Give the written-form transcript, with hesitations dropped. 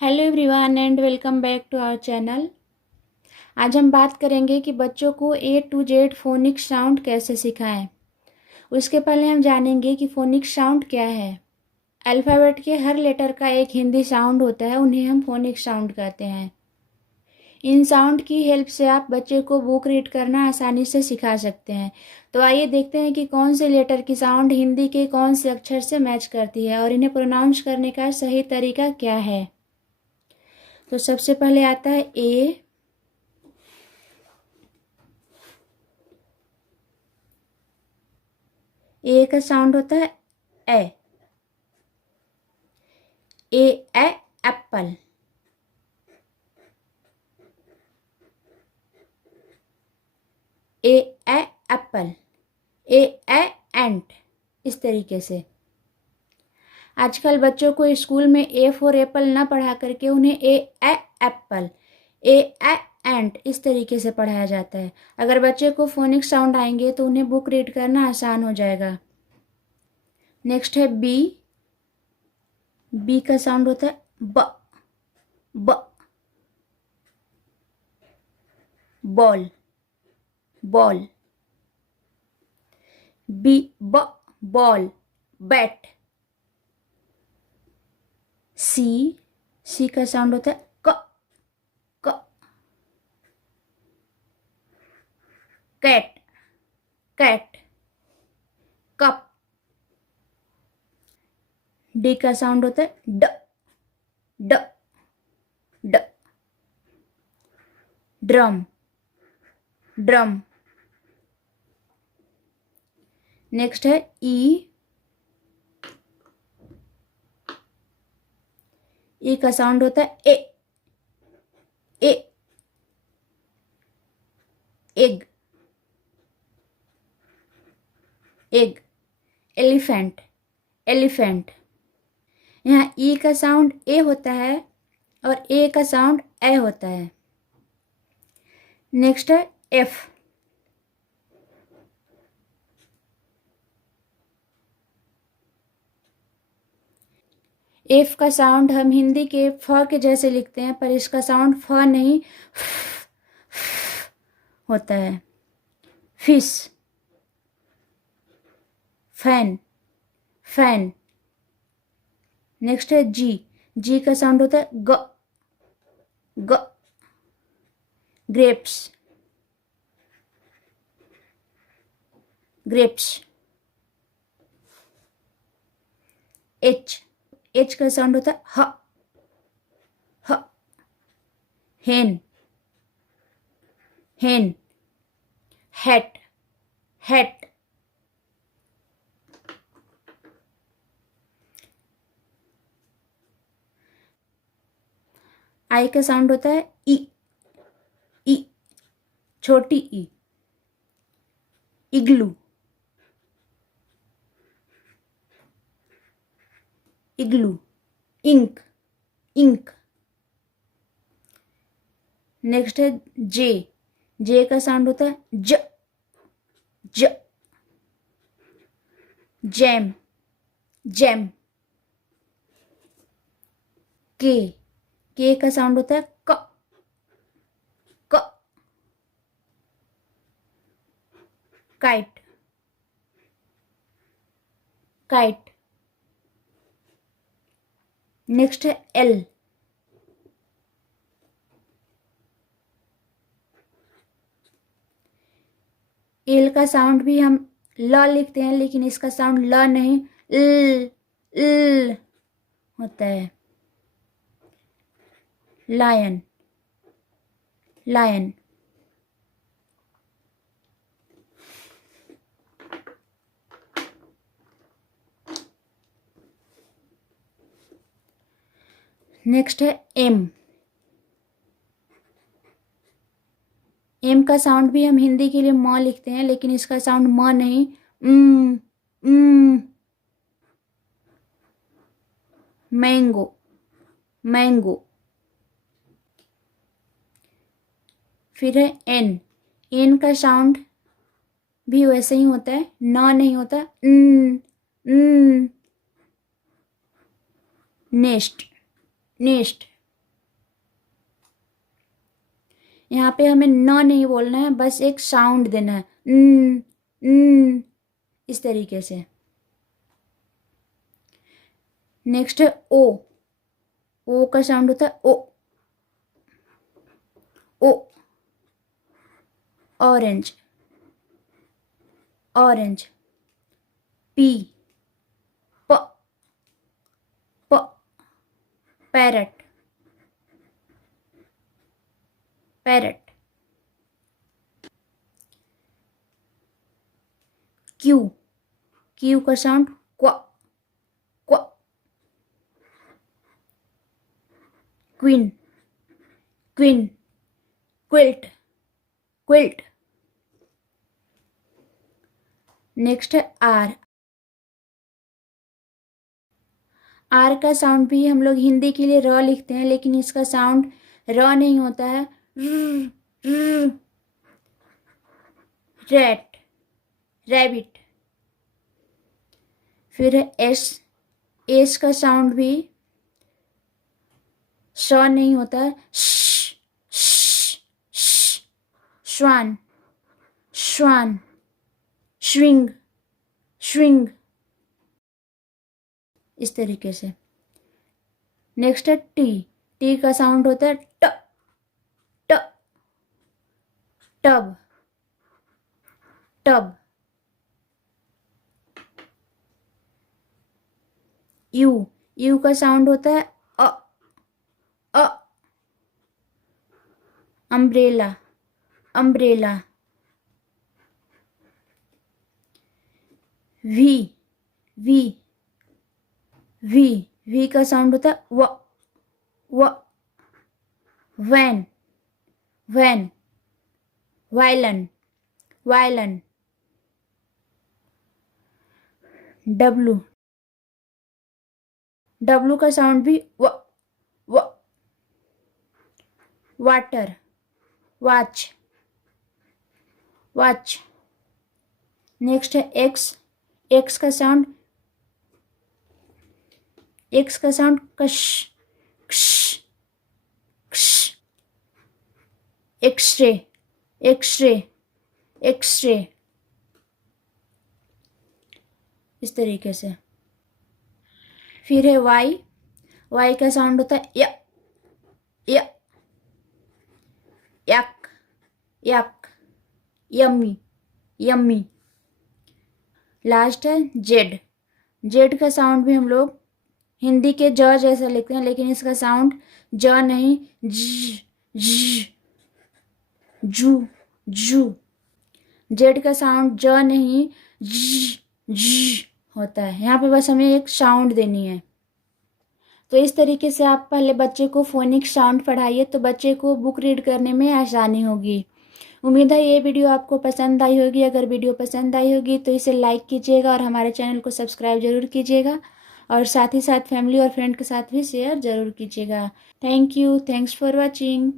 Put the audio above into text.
Hello everyone and welcome back to our channel. आज हम बात करेंगे कि बच्चों को A to Z phonic sound कैसे सिखाएं। उसके पहले हम जानेंगे कि फोनिक साउंड क्या है। अल्फ़ाबेट के हर लेटर का एक हिंदी साउंड होता है, उन्हें हम फोनिक साउंड कहते हैं। इन साउंड की हेल्प से आप बच्चे को बुक रीड करना आसानी से सिखा सकते हैं। तो आइए देखते हैं कि कौन से लेटर की साउंड हिंदी के कौन से अक्षर से मैच करती है और इन्हें प्रोनाउंस करने का सही तरीका क्या है। तो सबसे पहले आता है ए। ए का साउंड होता है ए। ए एप्पल। ए एप्पल। ए एंट। इस तरीके से आजकल बच्चों को स्कूल में ए फॉर एप्पल ना पढ़ा करके उन्हें ए एप्पल, ए एंट इस तरीके से पढ़ाया जाता है। अगर बच्चे को फोनिक साउंड आएंगे तो उन्हें बुक रीड करना आसान हो जाएगा। नेक्स्ट है बी। बी का साउंड होता है ब। ब। बॉल। बॉल। बी ब बॉल, बैट। सी। सी का साउंड होता है क। क। कैट। कैट। कप। डी का साउंड होता है ड। ड। ड। ड्रम। ड्रम। नेक्स्ट है ई। ई का साउंड होता है ए। ए। एग। एग। एलिफेंट। एलिफेंट। यहाँ ई का साउंड ए होता है और ए का साउंड ए होता है। नेक्स्ट है एफ। एफ का साउंड हम हिंदी के फ के जैसे लिखते हैं, पर इसका साउंड फ नहीं होता है। फिश। फैन। फैन। नेक्स्ट है जी। जी का साउंड होता है ग। ग। ग्रेप्स। ग्रेप्स। एच। एच का साउंड होता है ह। ह। हेन। हेन। हैट। हैट। आई का साउंड होता है ई। ई। छोटी ई। इग्लू। इग्लू। इंक। इंक। नेक्स्ट है जे। जे का साउंड होता है ज। ज। जैम। जैम। के। के का साउंड होता है क। क। काइट। काइट। नेक्स्ट है एल। एल का साउंड भी हम ल लिखते हैं, लेकिन इसका साउंड ल नहीं ल होता है। लायन। लायन। नेक्स्ट है एम। एम का साउंड भी हम हिंदी के लिए म लिखते हैं, लेकिन इसका साउंड म नहीं मैंगो। मैंगो। फिर है एन। एन का साउंड भी वैसे ही होता है, न नहीं होता। नेस्ट। नेस्ट। यहाँ पे हमें न नहीं बोलना है, बस एक साउंड देना है, न, इस तरीके से। नेक्स्ट है ओ। ओ का साउंड होता है ओ, ओ, ऑरेंज, ऑरेंज। पी, प, प, पैरट, पैरट। क्यू, क्यू का साउंड क्वा, क्वा। Queen, queen, quilt, quilt. Next है आर। आर का साउंड भी हम लोग हिंदी के लिए र लिखते हैं, लेकिन इसका साउंड र नहीं होता है, रैट, रैबिट। फिर है एस। एस का साउंड भी श नहीं होता है, श्वान, श्वान, श्विंग, श्विंग, इस तरीके से। नेक्स्ट है टी। टी का साउंड होता है ट, ट, टब, टब। यू, यू का साउंड होता है अ, अ, umbrella, umbrella. V, V, V, V का साउंड होता है व, व, van, van, violin, violin. W, W का साउंड भी व, व, वाटर, वॉच, वॉच। नेक्स्ट है एक्स। एक्स का साउंड, एक्स का साउंड कश, कश, कश। एक्सरे, एक्सरे, एक्सरे, इस तरीके से। फिर है वाई। वाई का साउंड होता है य, य, यक, यक, यम्मी, यम्मी। लास्ट है जेड। जेड का साउंड भी हम लोग हिंदी के ज जैसा लिखते हैं, लेकिन इसका साउंड ज नहीं, ज, ज, जू, जू। जेड का साउंड ज नहीं, ज, ज होता है। यहाँ पे बस हमें एक साउंड देनी है। तो इस तरीके से आप पहले बच्चे को फोनिक साउंड पढ़ाइए, तो बच्चे को बुक रीड करने में आसानी होगी। उम्मीद है ये वीडियो आपको पसंद आई होगी। अगर वीडियो पसंद आई होगी तो इसे लाइक कीजिएगा और हमारे चैनल को सब्सक्राइब जरूर कीजिएगा, और साथ ही साथ फैमिली और फ्रेंड के साथ भी शेयर जरूर कीजिएगा। Thank you, thanks for watching.